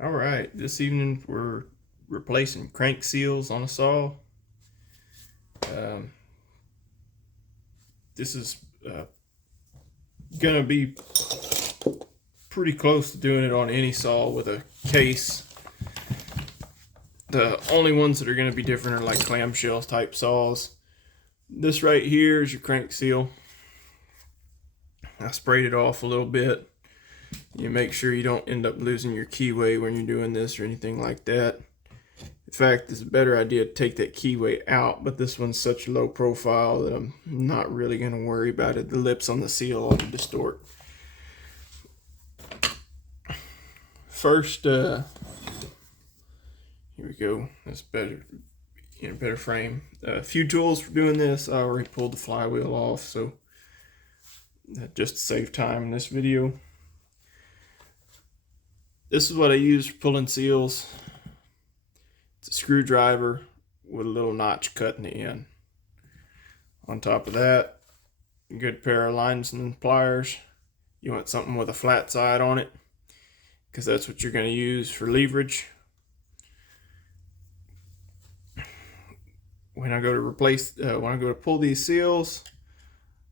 All right, this evening we're replacing crank seals on a saw. This is gonna be pretty close to doing it on any saw with a case. The only ones that are gonna be different are like clamshell type saws. This right here is your crank seal. I sprayed it off a little bit. You make sure you don't end up losing your keyway when you're doing this or anything like that. In fact, it's a better idea to take that keyway out, but this one's such a low profile that I'm not really going to worry about it. The lips on the seal ought to distort. First, here we go. That's better, in a better frame. A few tools for doing this. I already pulled the flywheel off, so just to save time in this video. This is what I use for pulling seals. It's a screwdriver with a little notch cut in the end. On top of that, a good pair of lines and pliers. You want something with a flat side on it, because that's what you're going to use for leverage. When I go to pull these seals,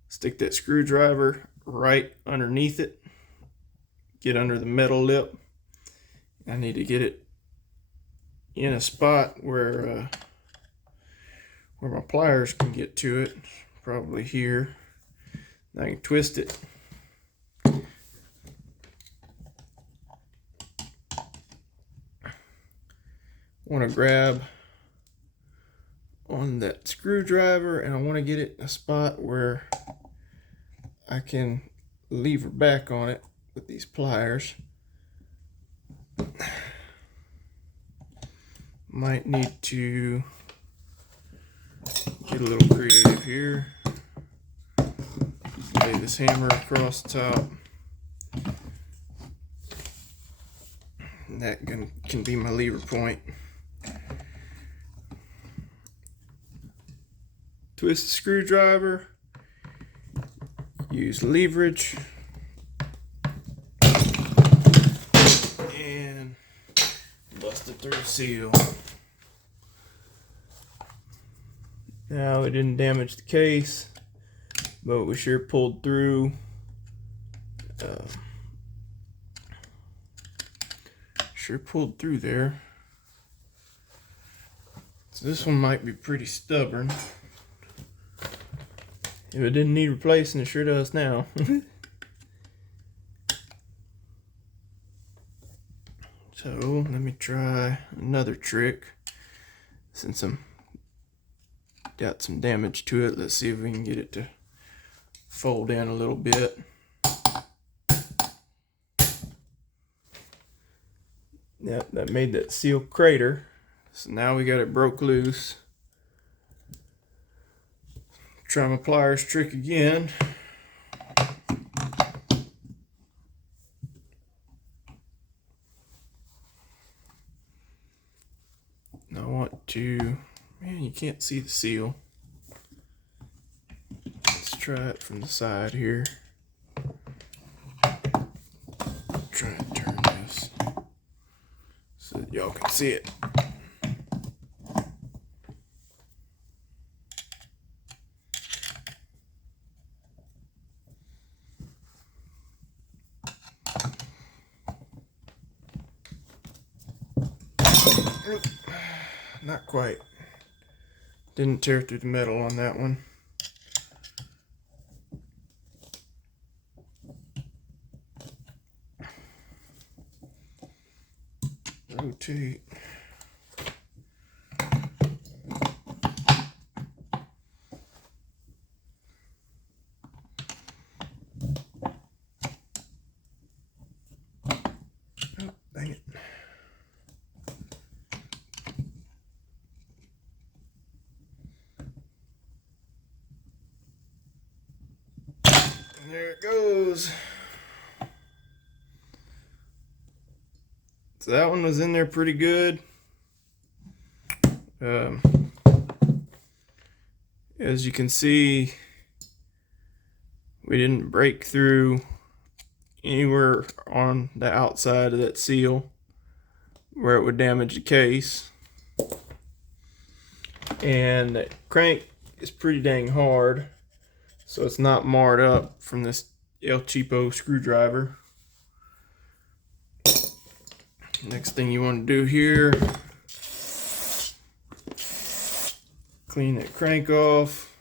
stick that screwdriver right underneath it. Get under the metal lip. I need to get it in a spot where my pliers can get to it, probably here. I can twist it. Want to grab on that screwdriver, and I want to get it in a spot where I can lever back on it with these pliers. Might need to get a little creative here. Lay this hammer across the top. And that can be my lever point. Twist the screwdriver. Use leverage. And bust it through the seal. Now it didn't damage the case, but we sure pulled through. Sure pulled through there. So this one might be pretty stubborn. If it didn't need replacing, it sure does now. So let me try another trick. Since I'm got some damage to it, let's see if we can get it to fold in a little bit. Yep, that made that seal crater. So now we got it broke loose. Try my pliers trick again. I want to, man, you can't see the seal. Let's try it from the side here. Try and turn this so that y'all can see it. Not quite. Didn't tear through the metal on that one. Rotate. Oh, dang it. There it goes. So that one was in there pretty good. As you can see, we didn't break through anywhere on the outside of that seal. where it would damage the case. And the crank is pretty dang hard, so it's not marred up from this El Cheapo screwdriver. Next thing you want to do here, clean that crank off.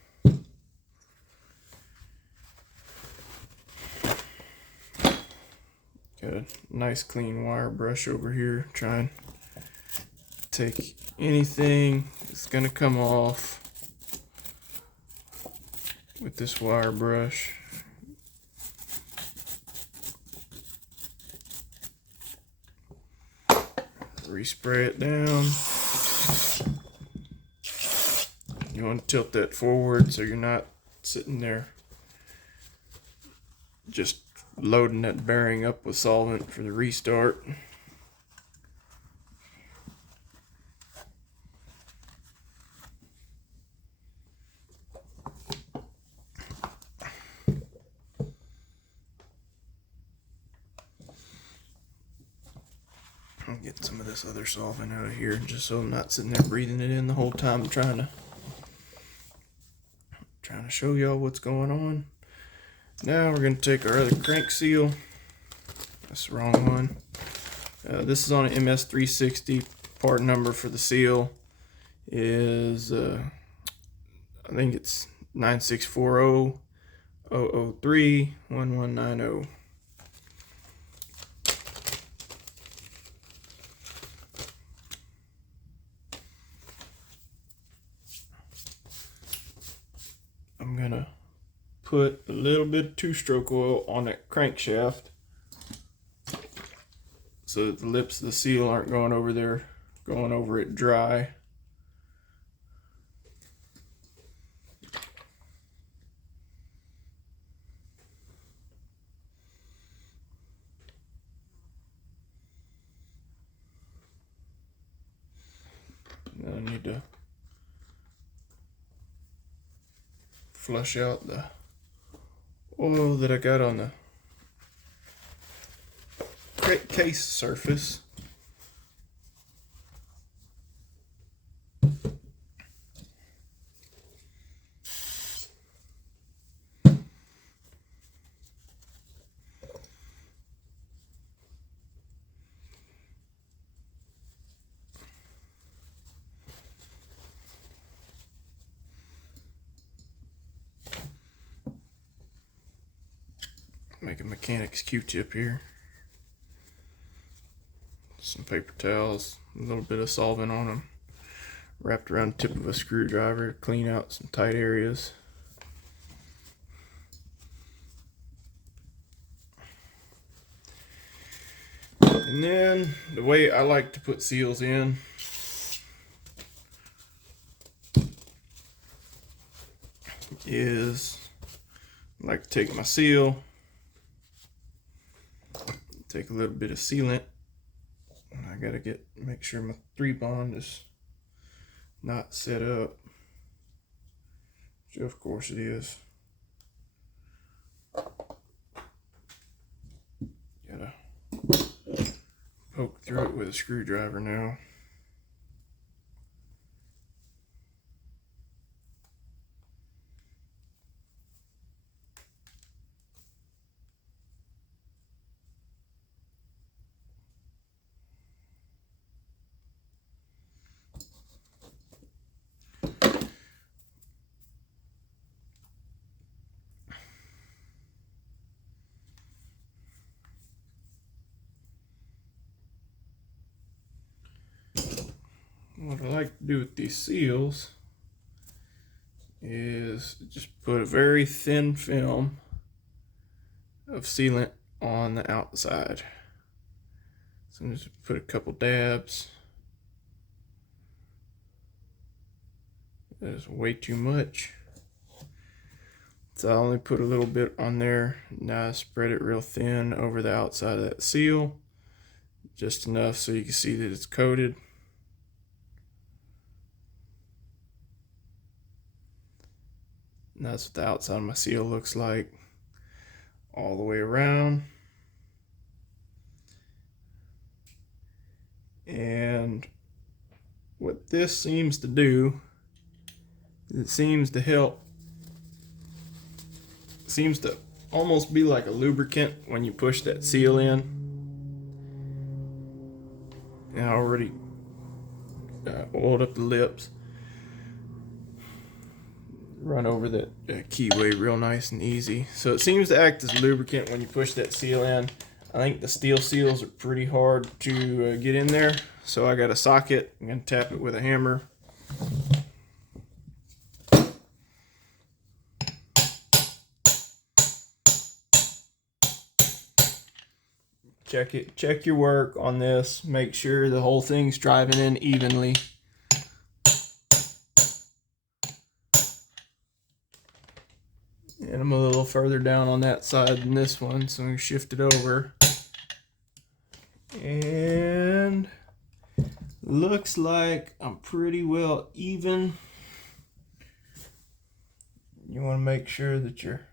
Got a nice clean wire brush over here. Try and take anything that's gonna come off with this wire brush. Respray it down. You want to tilt that forward so you're not sitting there just loading that bearing up with solvent for the restart. I'll get some of this other solvent out of here just so I'm not sitting there breathing it in the whole time I'm trying to show y'all what's going on. Now we're going to take our other crank seal. That's the wrong one. This is on an MS360. Part number for the seal is I think it's 9640 003 1190. I'm gonna put a little bit of 2-stroke oil on that crankshaft so that the lips of the seal aren't going over it dry. Now I need to flush out the oil that I got on the case surface. Make a mechanic's Q-tip here. Some paper towels, a little bit of solvent on them, wrapped around the tip of a screwdriver to clean out some tight areas. And then the way I like to put seals in is I like to take my seal, take a little bit of sealant. I gotta make sure my 3-bond is not set up, which of course it is. Gotta poke through it with a screwdriver now. What I like to do with these seals is just put a very thin film of sealant on the outside. So I'm just put a couple dabs. That is way too much. So I only put a little bit on there. Now I spread it real thin over the outside of that seal. Just enough so you can see that it's coated. And that's what the outside of my seal looks like all the way around. And what this seems to do, it seems to help, seems to almost be like a lubricant when you push that seal in. And I already oiled up the lips. Run over that keyway real nice and easy. So it seems to act as lubricant when you push that seal in. I think the steel seals are pretty hard to get in there. So I got a socket. I'm going to tap it with a hammer. Check your work on this. Make sure the whole thing's driving in evenly. And I'm a little further down on that side than this one, so I'm going to shift it over. And looks like I'm pretty well even. You want to make sure that you're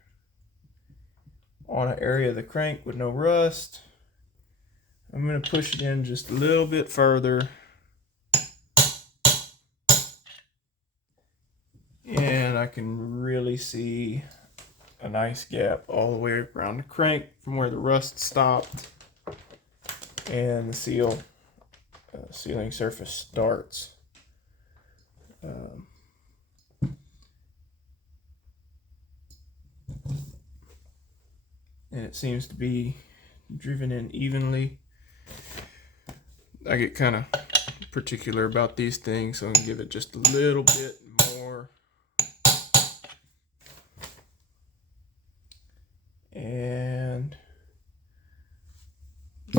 on an area of the crank with no rust. I'm going to push it in just a little bit further. And I can really see a nice gap all the way around the crank from where the rust stopped and the sealing surface starts. And it seems to be driven in evenly. I get kind of particular about these things, so I'm going to give it just a little bit more. And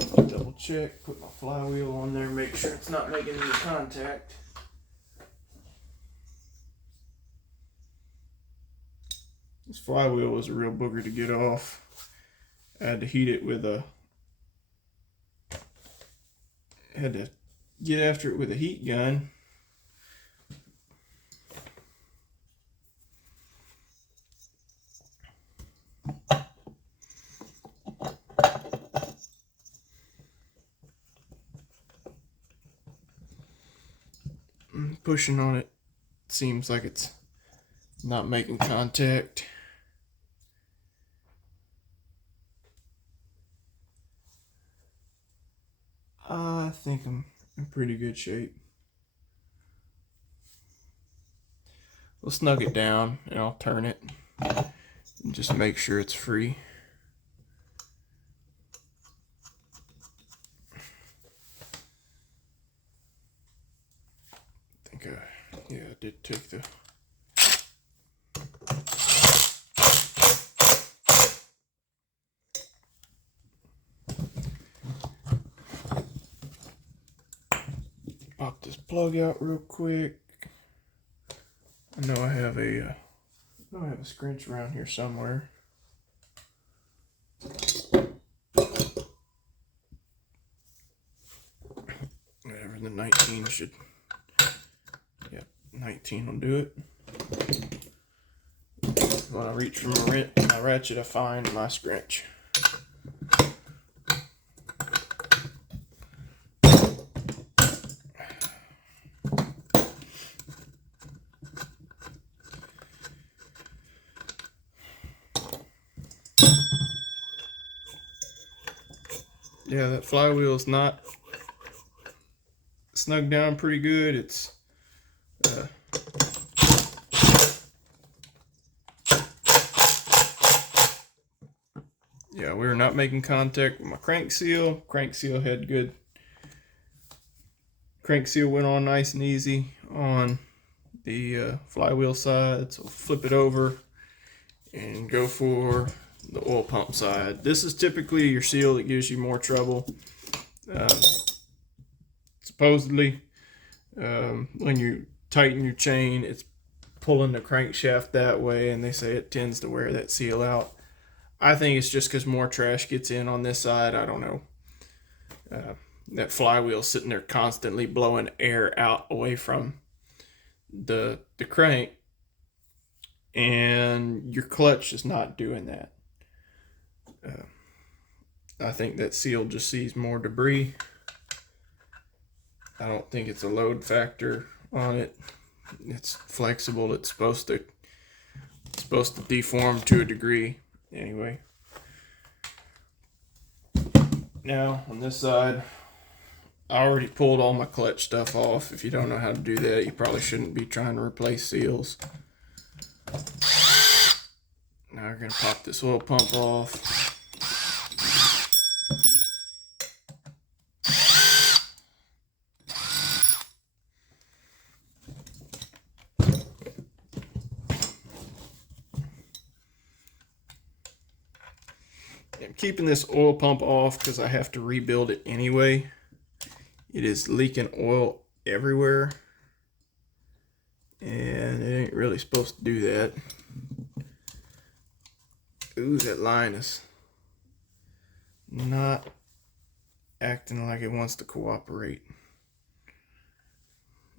double check, put my flywheel on there, make sure it's not making any contact. This flywheel was a real booger to get off. I had to heat it with had to get after it with a heat gun. Pushing on it seems like it's not making contact. I think I'm in pretty good shape. We'll snug it down and I'll turn it and just make sure it's free. I think yeah, I did take the pop this plug out real quick. I know I have a scrunch around here somewhere. Whatever, the 19 should. Yep, 19 will do it. When I reach for my ratchet, I find my scrunch. Yeah, that flywheel's not snugged down pretty good. It's yeah, we're not making contact with my crank seal. Crank seal had good. Crank seal went on nice and easy on the flywheel side. So flip it over and go for the oil pump side. This is typically your seal that gives you more trouble. Supposedly, when you tighten your chain, it's pulling the crankshaft that way, and they say it tends to wear that seal out. I think it's just because more trash gets in on this side. I don't know. That flywheel sitting there constantly blowing air out away from the crank, and your clutch is not doing that. I think that seal just sees more debris. I don't think it's a load factor on it. It's flexible. It's supposed to deform to a degree. Anyway. Now on this side, I already pulled all my clutch stuff off. If you don't know how to do that, you probably shouldn't be trying to replace seals. Now we're going to pop this oil pump off. I'm keeping this oil pump off because I have to rebuild it anyway. It is leaking oil everywhere, and it ain't really supposed to do that. Ooh, that line is not acting like it wants to cooperate.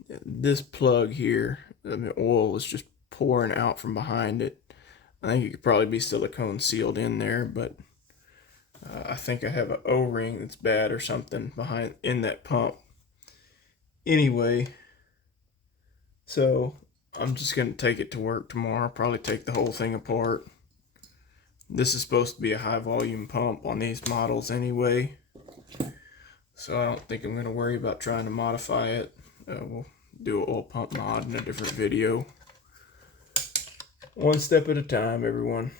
This plug here, the oil is just pouring out from behind it. I think it could probably be silicone sealed in there, but I think I have an O-ring that's bad or something behind in that pump. Anyway, so I'm just going to take it to work tomorrow. Probably take the whole thing apart. This is supposed to be a high volume pump on these models anyway, so I don't think I'm going to worry about trying to modify it. We'll do an oil pump mod in a different video. One step at a time, everyone.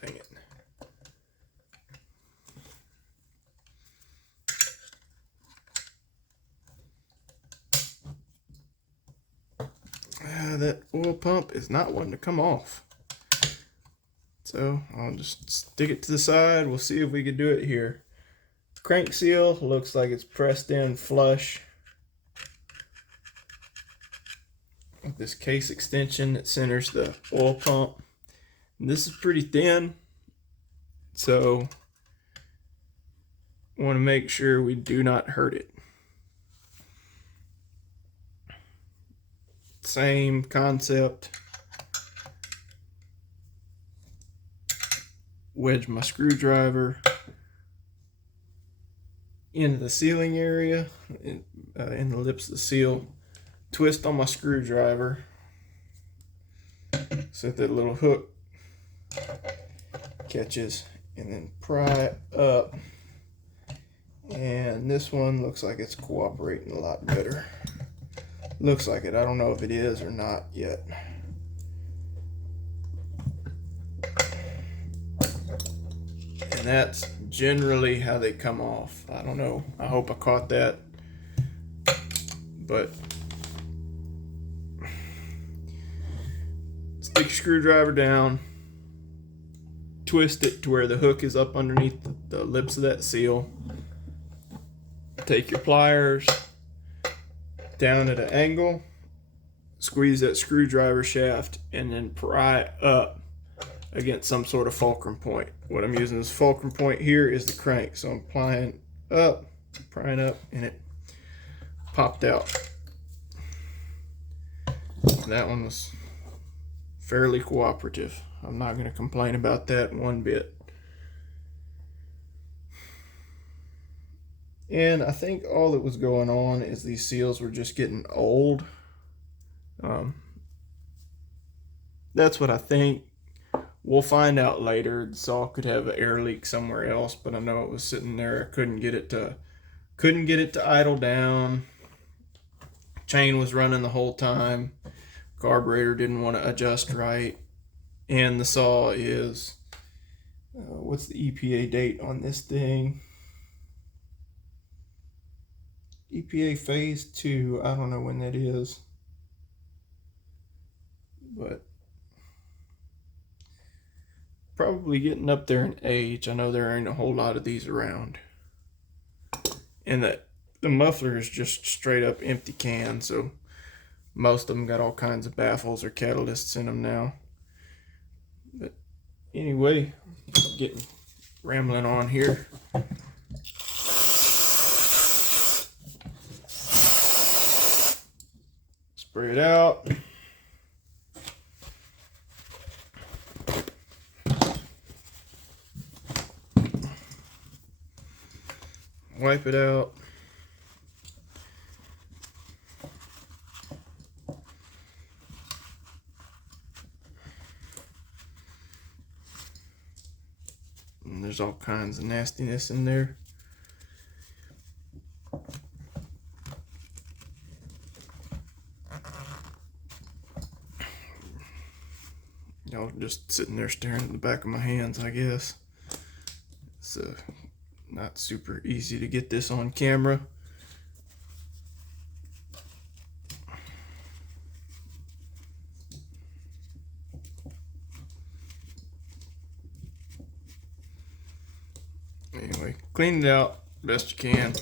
Dang it. That oil pump is not wanting to come off. So I'll just stick it to the side. We'll see if we can do it here. Crank seal looks like it's pressed in flush with this case extension that centers the oil pump. And this is pretty thin, so I want to make sure we do not hurt it. Same concept. Wedge my screwdriver into the sealing area, in the lips of the seal. Twist on my screwdriver so that little hook catches, and then pry up. And this one looks like it's cooperating a lot better. Looks like it. I don't know if it is or not yet. And that's generally how they come off. I don't know. I hope I caught that. But stick your screwdriver down. Twist it to where the hook is up underneath the lips of that seal. Take your pliers down at an angle. Squeeze that screwdriver shaft and then pry up against some sort of fulcrum point. What I'm using as fulcrum point here is the crank. So I'm prying up, and it popped out. That one was fairly cooperative. I'm not going to complain about that one bit. And I think all that was going on is these seals were just getting old. That's what I think. We'll find out later. The saw could have an air leak somewhere else, but I know it was sitting there. I couldn't get it to idle down. Chain was running the whole time. Carburetor didn't want to adjust right. And the saw is, what's the EPA date on this thing? EPA phase 2, I don't know when that is. But probably getting up there in age. I know there ain't a whole lot of these around. And the muffler is just straight up empty can, so most of them got all kinds of baffles or catalysts in them now. But anyway, getting rambling on here. Spray it out. Wipe it out. there's all kinds of nastiness in there. Y'all just sitting there staring at the back of my hands, I guess. It's not super easy to get this on camera. Anyway, clean it out best you can.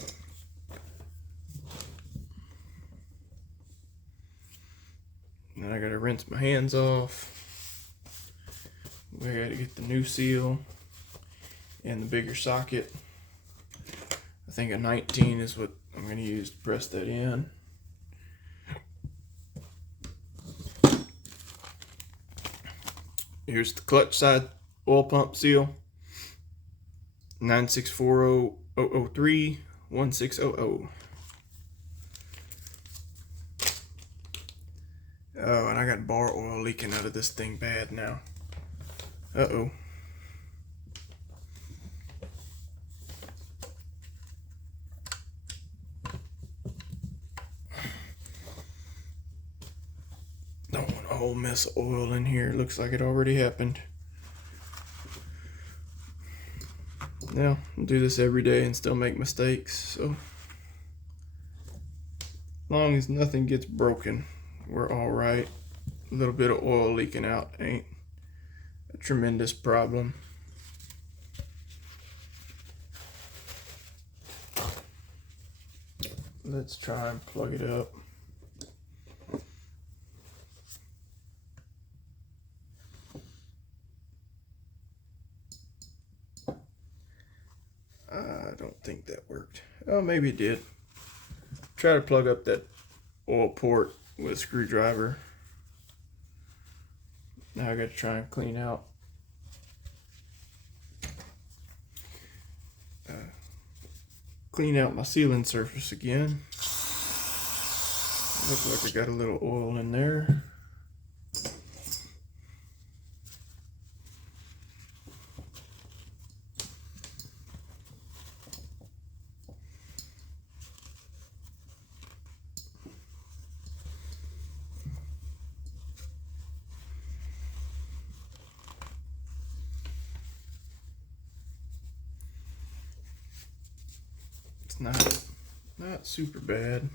Then I gotta rinse my hands off. We gotta get the new seal and the bigger socket. I think a 19 is what I'm gonna use to press that in. Here's the clutch side oil pump seal. 96400031600. Oh, and I got bar oil leaking out of this thing bad now. Uh-oh. Don't want a whole mess of oil in here. Looks like it already happened. Now, I'll do this every day and still make mistakes, so as long as nothing gets broken, we're all right. A little bit of oil leaking out ain't a tremendous problem. Let's try and plug it up. I don't think that worked. Oh, maybe it did. Try to plug up that oil port with a screwdriver. Now I gotta try and clean out my sealing surface again. Looks like I got a little oil in there. It's not super bad.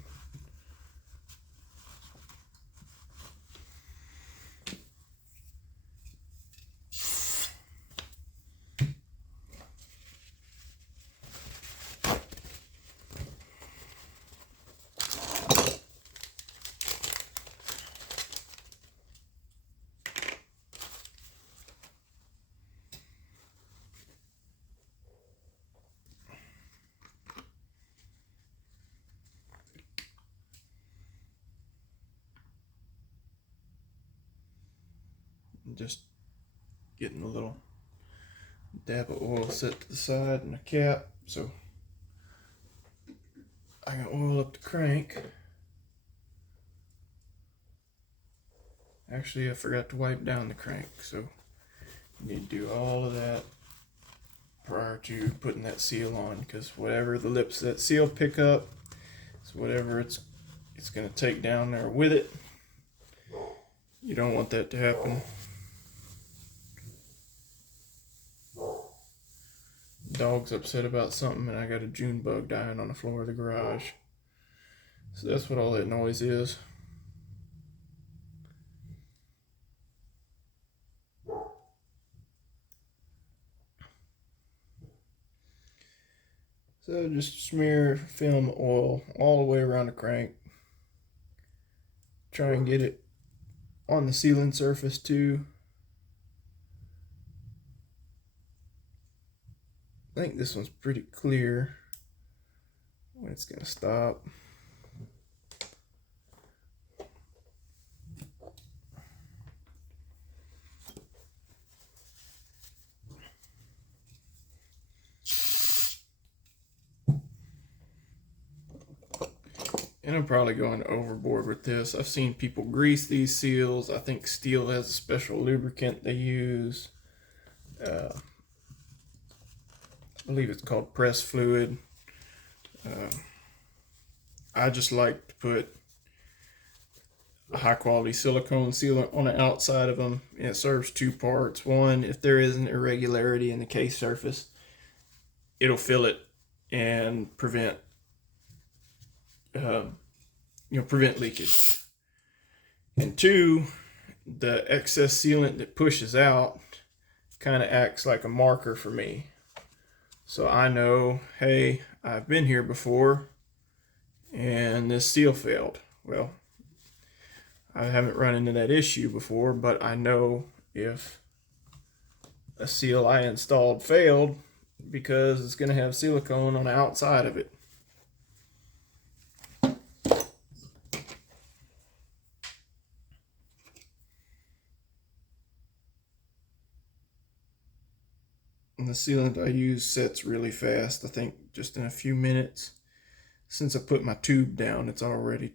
Just getting a little dab of oil set to the side and a cap, so I can oil up the crank. Actually, I forgot to wipe down the crank, so you need to do all of that prior to putting that seal on, because whatever the lips of that seal pick up is whatever it's going to take down there with it. You don't want that to happen. Dog's upset about something, and I got a June bug dying on the floor of the garage. So that's what all that noise is. So just smear film oil all the way around the crank. Try and get it on the sealing surface too. I think this one's pretty clear when it's going to stop. And I'm probably going overboard with this. I've seen people grease these seals. I think Stihl has a special lubricant they use. I believe it's called press fluid. I just like to put a high quality silicone sealant on the outside of them. And it serves two parts. One, if there is an irregularity in the case surface, it'll fill it and prevent prevent leakage. And two, the excess sealant that pushes out kind of acts like a marker for me. So I know, hey, I've been here before and this seal failed. Well, I haven't run into that issue before, but I know if a seal I installed failed because it's going to have silicone on the outside of it. And the sealant I use sets really fast. I think just in a few minutes. Since I put my tube down, it's already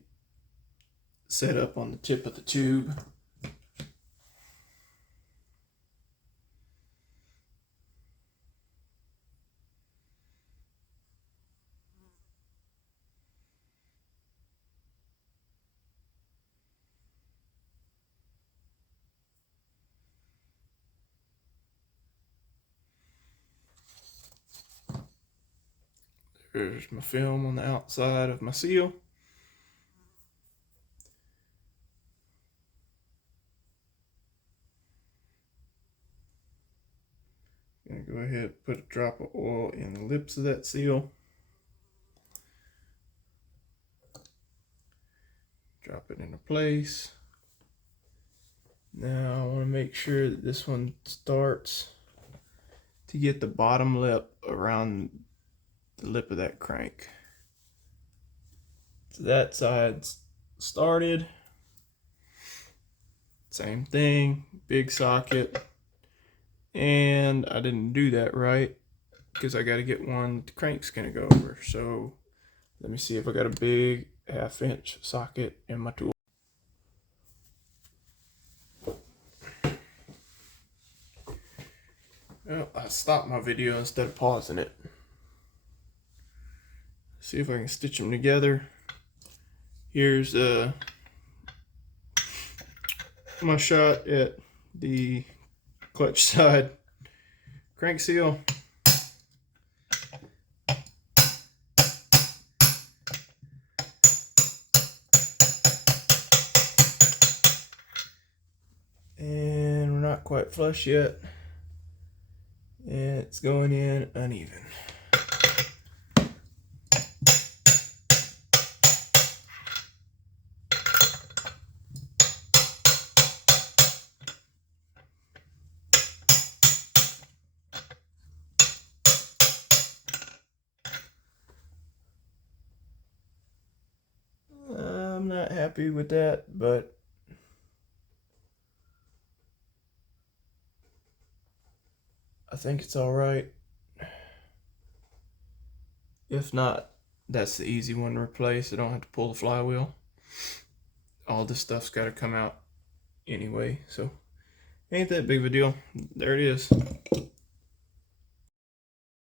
set up on the tip of the tube. There's my film on the outside of my seal. Gonna go ahead and put a drop of oil in the lips of that seal. Drop it into place. Now I want to make sure that this one starts to get the bottom lip around the lip of that crank. So that side's started. Same thing, big socket. And I didn't do that right because I got to get one the crank's gonna go over. So let me see if I got a big 1/2 inch socket in my tool. Well, I stopped my video instead of pausing it. See if I can stitch them together. Here's my shot at the clutch side crank seal. And we're not quite flush yet. And it's going in uneven. I'm not happy with that, but I think it's all right. If not, that's the easy one to replace. I don't have to pull the flywheel. All this stuff's got to come out anyway, so ain't that big of a deal. There it is.